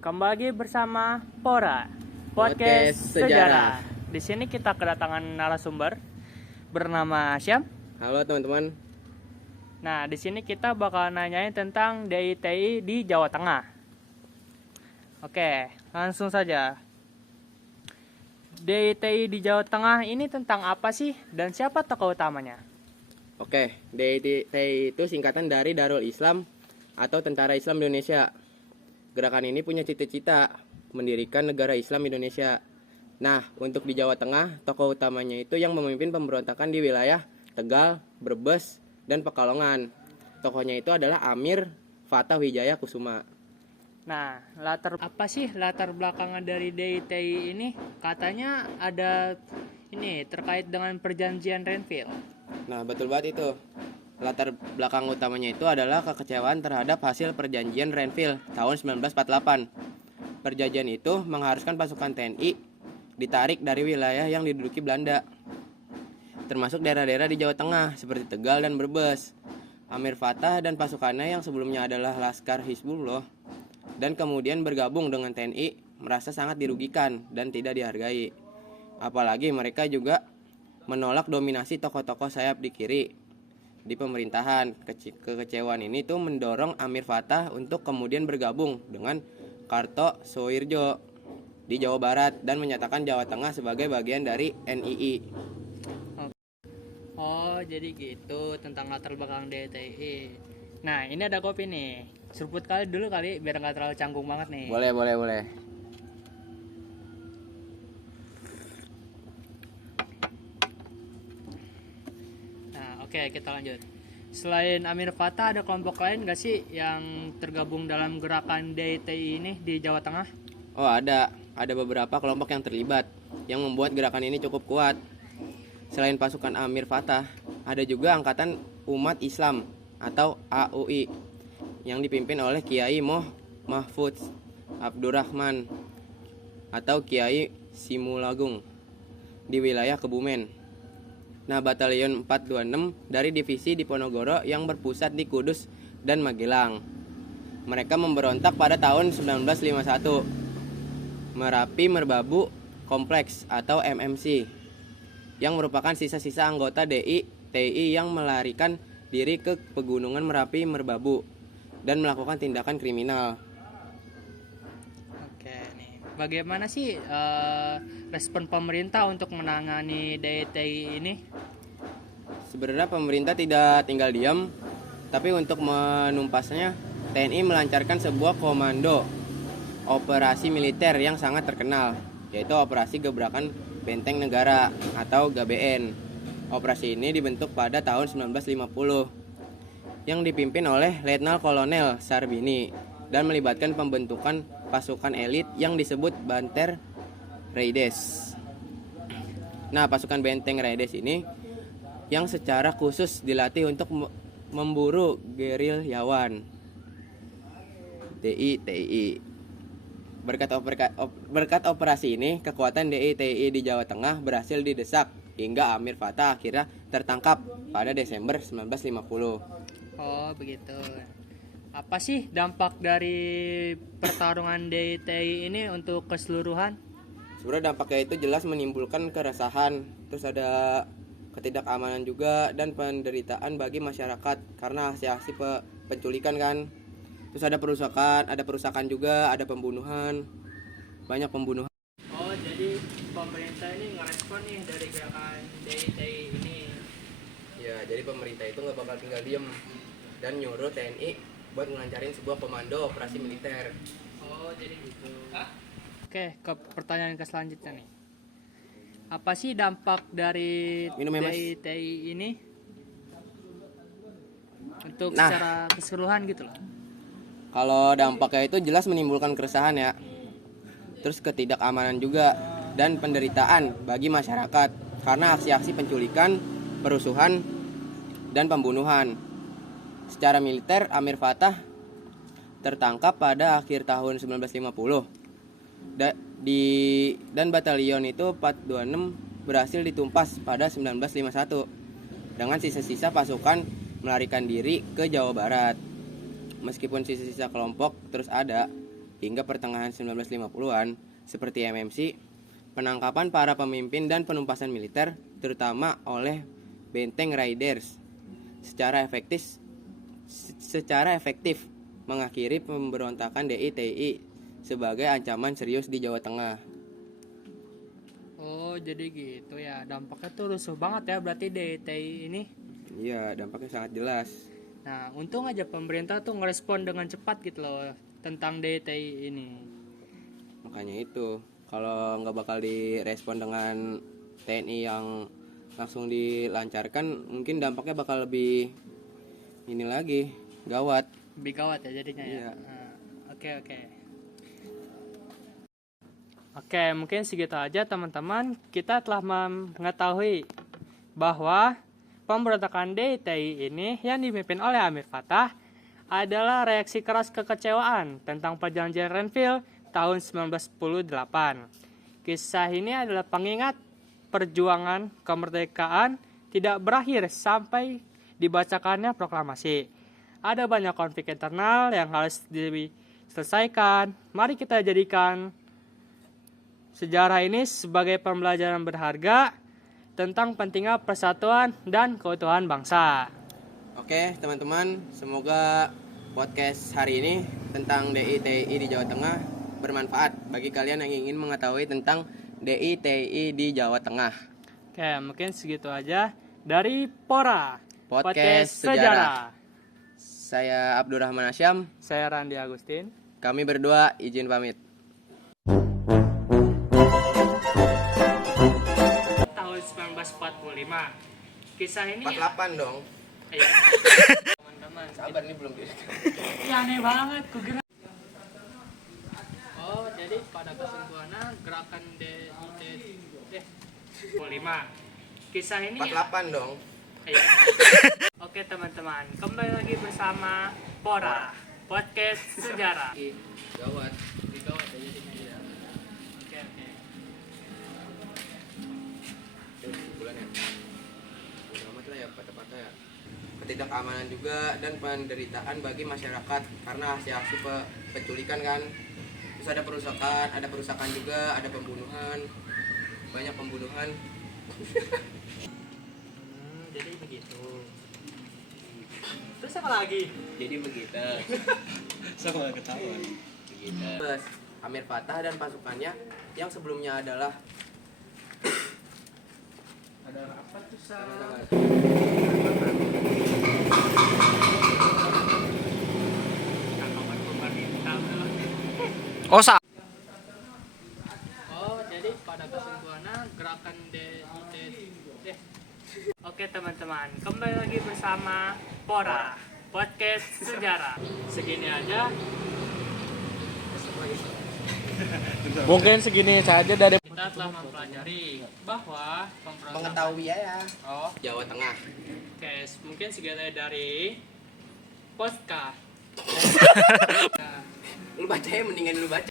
Kembali lagi bersama Pora Podcast Sejarah. Di sini kita kedatangan narasumber bernama Syam. Halo teman-teman. Nah, di sini kita bakal nanyain tentang DITI di Jawa Tengah. Oke, langsung saja. DITI di Jawa Tengah ini tentang apa sih dan siapa tokoh utamanya? Oke, DITI itu singkatan dari Darul Islam atau Tentara Islam Indonesia. Gerakan ini punya cita-cita mendirikan negara Islam Indonesia. Nah, untuk di Jawa Tengah, tokoh utamanya itu yang memimpin pemberontakan di wilayah Tegal, Brebes, dan Pekalongan. Tokohnya itu adalah Amir Fattah Wijaya Kusuma. Nah, apa sih latar belakangan dari DITI ini? Katanya ada ini terkait dengan perjanjian Renville. Nah, betul banget itu. Latar belakang utamanya itu adalah kekecewaan terhadap hasil perjanjian Renville tahun 1948. Perjanjian itu mengharuskan pasukan TNI ditarik dari wilayah yang diduduki Belanda, termasuk daerah-daerah di Jawa Tengah seperti Tegal dan Brebes. Amir Fattah dan pasukannya yang sebelumnya adalah Laskar Hizbullah dan kemudian bergabung dengan TNI merasa sangat dirugikan dan tidak dihargai. Apalagi mereka juga menolak dominasi tokoh-tokoh sayap di kiri di pemerintahan. Kekecewaan ini tuh mendorong Amir Fattah untuk kemudian bergabung dengan Kartosoewirjo di Jawa Barat dan menyatakan Jawa Tengah sebagai bagian dari NII. Oh, jadi gitu tentang latar belakang DITI. Nah, ini ada kopi nih. Seruput kali dulu kali biar nggak terlalu canggung banget nih. Boleh. Nah, oke, kita lanjut. Selain Amir Fattah, ada kelompok lain nggak sih yang tergabung dalam gerakan DITI ini di Jawa Tengah? Oh, ada beberapa kelompok yang terlibat yang membuat gerakan ini cukup kuat. Selain pasukan Amir Fattah, ada juga Angkatan Umat Islam atau AUI yang dipimpin oleh Kiai Mahfudz Abdurrahman atau Kiai Simulagung di wilayah Kebumen. Nah, Batalion 426 dari divisi Diponegoro yang berpusat di Kudus dan Magelang. Mereka memberontak pada tahun 1951. Merapi Merbabu Kompleks atau MMC yang merupakan sisa-sisa anggota DITI yang melarikan diri ke pegunungan Merapi Merbabu dan melakukan tindakan kriminal. Oke, nih. Bagaimana sih respon pemerintah untuk menangani DITI ini? Sebenarnya pemerintah tidak tinggal diam, tapi untuk menumpasnya, TNI melancarkan sebuah komando operasi militer yang sangat terkenal, yaitu Operasi Gebrakan Benteng Negara atau GBN. Operasi ini dibentuk pada tahun 1950 yang dipimpin oleh Letnan Kolonel Sarbini dan melibatkan pembentukan pasukan elit yang disebut Banter Raides. Nah, pasukan Benteng Raides ini yang secara khusus dilatih untuk memburu gerilyawan DITI. Berkat operasi ini, kekuatan DITI di Jawa Tengah berhasil didesak hingga Amir Fattah akhirnya tertangkap pada Desember 1950. Oh, begitu. Apa sih dampak dari pertarungan DITI ini untuk keseluruhan? Sebenarnya dampaknya itu jelas menimbulkan keresahan, terus ada ketidakamanan juga dan penderitaan bagi masyarakat karena aksi-aksi penculikan kan. Terus ada perusakan juga, ada pembunuhan, banyak pembunuhan. Oh, jadi pemerintah ini ngerespon nih dari gerakan DITI ini. Ya, jadi pemerintah itu nggak bakal tinggal diem dan nyuruh TNI buat ngelancarin sebuah komando operasi militer. Oh, jadi gitu. Oke, ke pertanyaan ke selanjutnya nih. Apa sih dampak dari Minum ya, Mas. DITI ini untuk Nah. secara keseluruhan gitu loh? Kalau dampaknya itu jelas menimbulkan keresahan ya. Terus ketidakamanan juga dan penderitaan bagi masyarakat karena aksi-aksi penculikan, perusuhan, dan pembunuhan. Secara militer, Amir Fattah tertangkap pada akhir tahun 1950. Dan batalion itu 426 berhasil ditumpas pada 1951 dengan sisa-sisa pasukan melarikan diri ke Jawa Barat. Meskipun sisa-sisa kelompok terus ada hingga pertengahan 1950-an seperti MMC, penangkapan para pemimpin dan penumpasan militer terutama oleh Benteng Riders secara efektif mengakhiri pemberontakan DITI sebagai ancaman serius di Jawa Tengah. Oh, jadi gitu ya. Dampaknya tuh rusuh banget ya berarti DITI ini. Iya, dampaknya sangat jelas. Nah, untung aja pemerintah tuh ngerespon dengan cepat gitu loh tentang DITI ini. Makanya itu, kalau nggak bakal direspon dengan TNI yang langsung dilancarkan, mungkin dampaknya bakal lebih ini lagi, gawat. Lebih gawat ya jadinya ya. Iya. Nah, oke. Oke, mungkin segitu aja teman-teman. Kita telah mengetahui bahwa pemberontakan DITI ini yang dipimpin oleh Amir Fattah adalah reaksi keras kekecewaan tentang perjanjian Renville tahun 1948. Kisah ini adalah pengingat perjuangan kemerdekaan tidak berakhir sampai dibacakannya proklamasi. Ada banyak konflik internal yang harus diselesaikan. Mari kita jadikan sejarah ini sebagai pembelajaran berharga tentang pentingnya persatuan dan keutuhan bangsa. Oke teman-teman, semoga podcast hari ini tentang DITI di Jawa Tengah bermanfaat bagi kalian yang ingin mengetahui tentang DITI di Jawa Tengah. Oke, mungkin segitu aja dari Pora Podcast Sejarah. Saya Abdurrahman Asyam. Saya Randi Agustin. Kami berdua izin pamit. Tahun 1945. Kisah ini 48 dong. Iya. Teman-teman. Sabar nih belum direkam. Ya, aneh banget, kukira. Oh, jadi pada kesimpulannya gerakan DITI 45. Kisah ini 48 dong. Iya. Oke teman-teman, kembali lagi bersama Pora Podcast Sejarah. Gawat. Digawat aja jadinya ya. Oke. Bulan ya. Udah amat lah ya patah-patah ya. Ketidakamanan juga dan penderitaan bagi masyarakat karena aksi-aksi penculikan kan. Terus ada perusakan juga, ada pembunuhan. Banyak pembunuhan. Jadi begitu. Terus apa lagi? Jadi begitu. Sama ketahuan. Begitu. Terus Amir Fattah dan pasukannya yang sebelumnya adalah Ada apa tuh Oh, jadi pada kesimpulannya gerakan DITI. Oke teman-teman, kembali lagi bersama Pora Podcast Sejarah. Segini aja. Mungkin segini saja dari Kita telah mempelajari bahwa pemberontakan mengetahui ya Jawa Tengah. Oke, mungkin segini dari podcast. Lu baca ya, mendingan lu baca.